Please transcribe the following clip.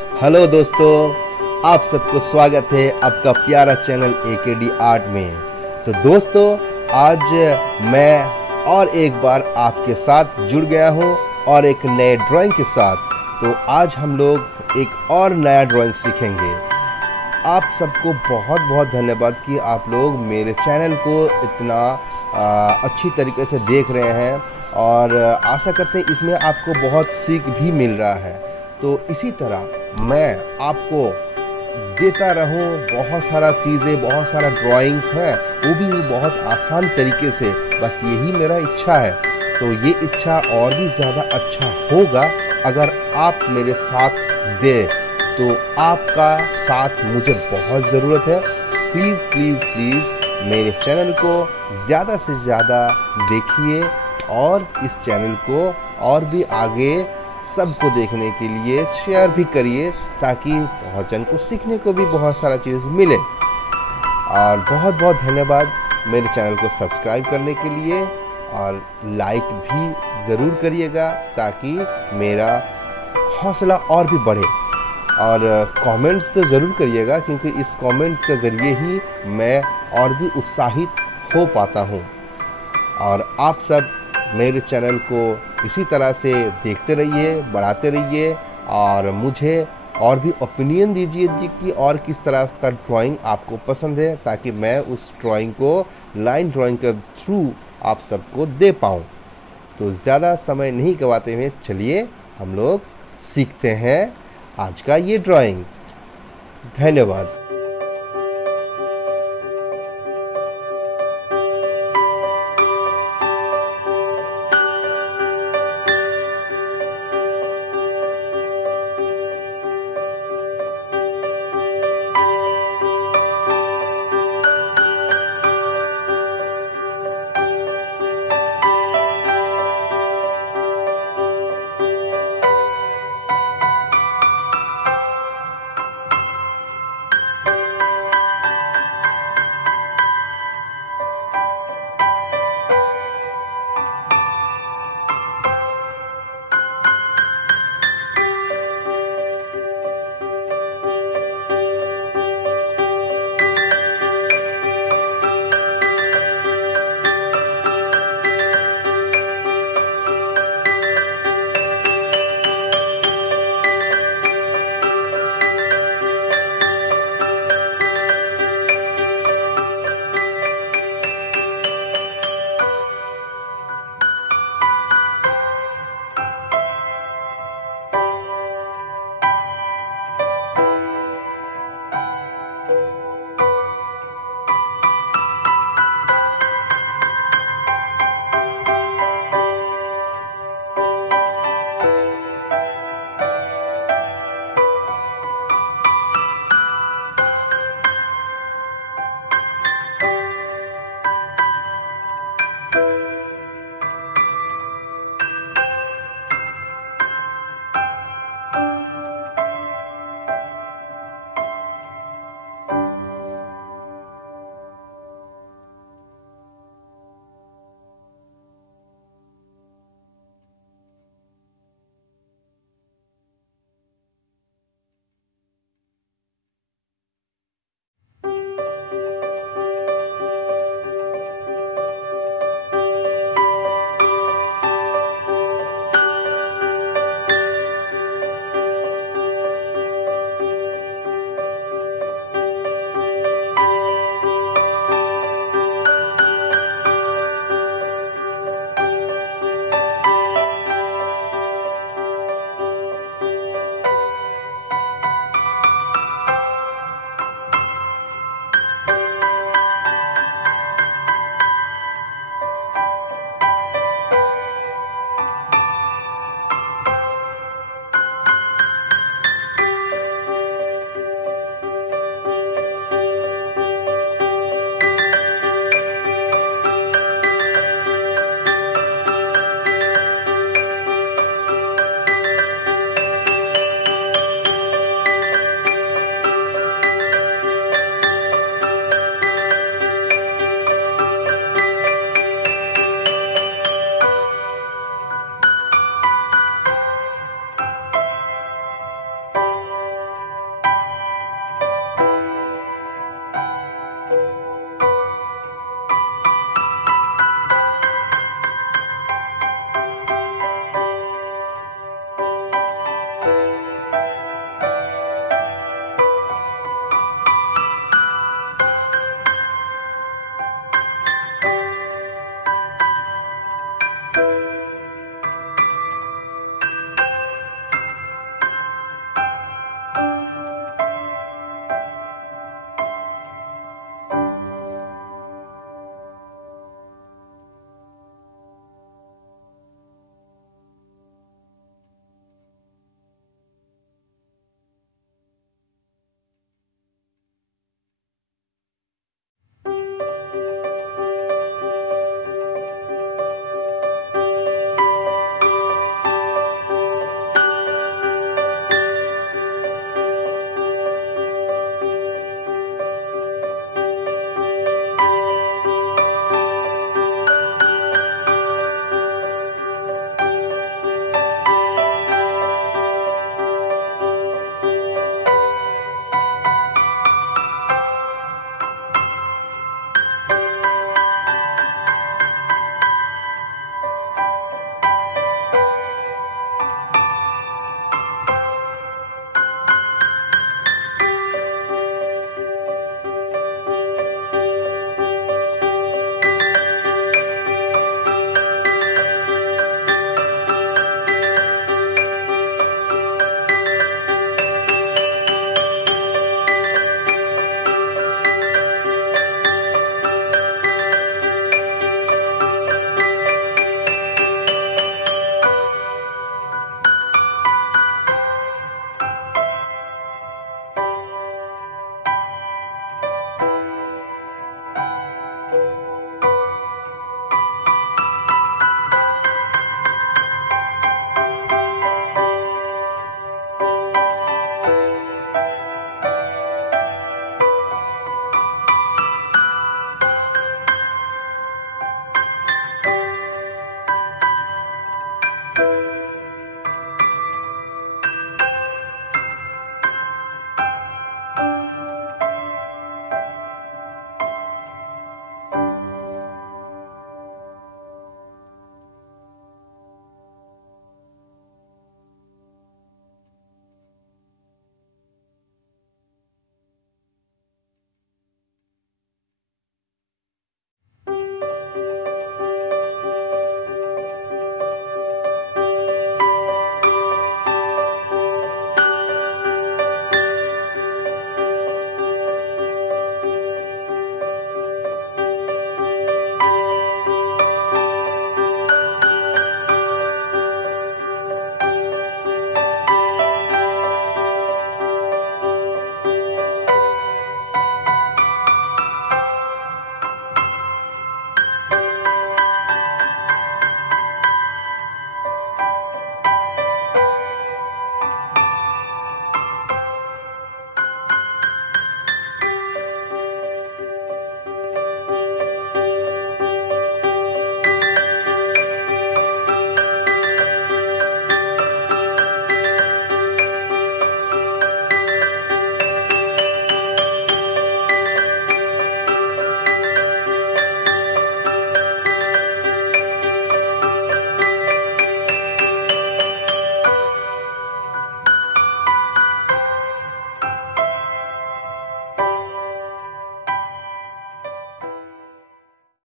Hello दोस्तों, आप सबको स्वागत है आपका प्यारा चैनल AKD आर्ट में। तो दोस्तों, आज मैं और एक बार आपके साथ जुड़ गया हूं और एक नए ड्राइंग के साथ। तो आज हम लोग एक और नया ड्राइंग सीखेंगे। आप सबको बहुत बहुत धन्यवाद कि आप लोग मेरे चैनल को इतना अच्छी तरीके से देख रहे हैं और आशा करते हैं इसमें आपको बहुत सीख भी मिल रहा है। तो इसी तरह मैं आपको देता रहूं बहुत सारा चीज़ें, बहुत सारा ड्राइंग्स हैं, वो भी बहुत आसान तरीके से। बस यही मेरा इच्छा है। तो ये इच्छा और भी ज़्यादा अच्छा होगा अगर आप मेरे साथ दें। तो आपका साथ मुझे बहुत ज़रूरत है। प्लीज़ प्लीज़ प्लीज़ मेरे चैनल को ज़्यादा से ज़्यादा देखिए और इस चैनल को और भी आगे सबको देखने के लिए शेयर भी करिए, ताकि बहुत जन को सीखने को भी बहुत सारा चीज़ मिले। और बहुत बहुत धन्यवाद मेरे चैनल को सब्सक्राइब करने के लिए, और लाइक भी ज़रूर करिएगा ताकि मेरा हौसला और भी बढ़े। और कमेंट्स तो ज़रूर करिएगा, क्योंकि इस कमेंट्स के ज़रिए ही मैं और भी उत्साहित हो पाता हूँ। और आप सब मेरे चैनल को इसी तरह से देखते रहिए, बढ़ाते रहिए, और मुझे और भी ओपिनियन दीजिए जी कि और किस तरह का ड्राइंग आपको पसंद है, ताकि मैं उस ड्राइंग को लाइन ड्राइंग के थ्रू आप सबको दे पाऊँ। तो ज़्यादा समय नहीं गवाते हुए चलिए हम लोग सीखते हैं आज का ये ड्राइंग। धन्यवाद।